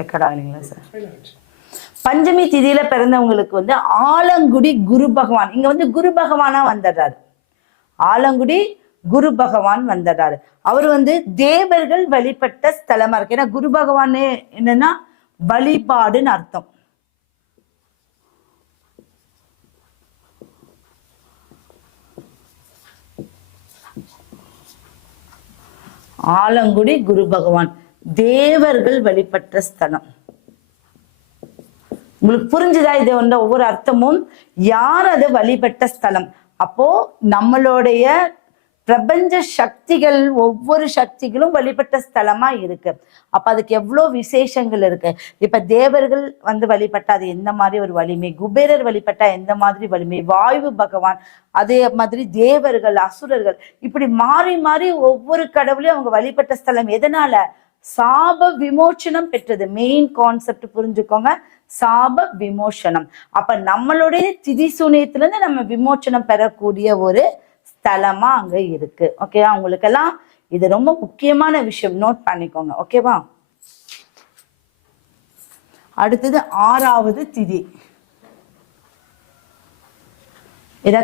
Record ஆகலைங்களா sir பஞ்சமி திதியில பிறந்தவங்களுக்கு வந்து ஆலங்குடி குரு பகவான். இங்க வந்து குரு பகவானா வந்துடுறாரு. ஆலங்குடி குரு பகவான் வந்துடுறாரு. அவர் வந்து தேவர்கள் வழிபட்ட ஸ்தலமா இருக்கு. ஏன்னா குரு பகவான் என்னன்னா வழிபாடுன்னு அர்த்தம். ஆலங்குடி குரு பகவான். தேவர்கள் வழிபட்ட ஸ்தலம். உங்களுக்கு புரிஞ்சுதா? இது வந்து ஒவ்வொரு அர்த்தமும் யார் அது வழிபட்ட ஸ்தலம்? அப்போ நம்மளுடைய பிரபஞ்ச சக்திகள் ஒவ்வொரு சக்திகளும் வழிபட்ட ஸ்தலமா இருக்கு. அப்ப அதுக்கு எவ்வளோ விசேஷங்கள் இருக்கு? இப்ப தேவர்கள் வந்து வழிபட்டா அது எந்த மாதிரி ஒரு வலிமை? குபேரர் வழிபட்டா எந்த மாதிரி வலிமை? வாயு பகவான் அதே மாதிரி தேவர்கள் அசுரர்கள் இப்படி மாறி மாறி ஒவ்வொரு கடவுளையும் அவங்க வழிபட்ட ஸ்தலம் எதனால? சாப விமோச்சனம் பெற்றது. மெயின் கான்செப்ட் புரிஞ்சுக்கோங்க. சாப விமோசனம். அப்ப நம்மளுடைய திதி சூனியத்துல இருந்து நம்ம விமோச்சனம் பெறக்கூடிய ஒரு ஸ்தலமா அங்க இருக்கு. ஓகேவா உங்களுக்கெல்லாம் இது ரொம்ப முக்கியமான விஷயம். நோட் பண்ணிக்கோங்க. ஓகேவா அடுத்தது ஆறாவது திதி. இத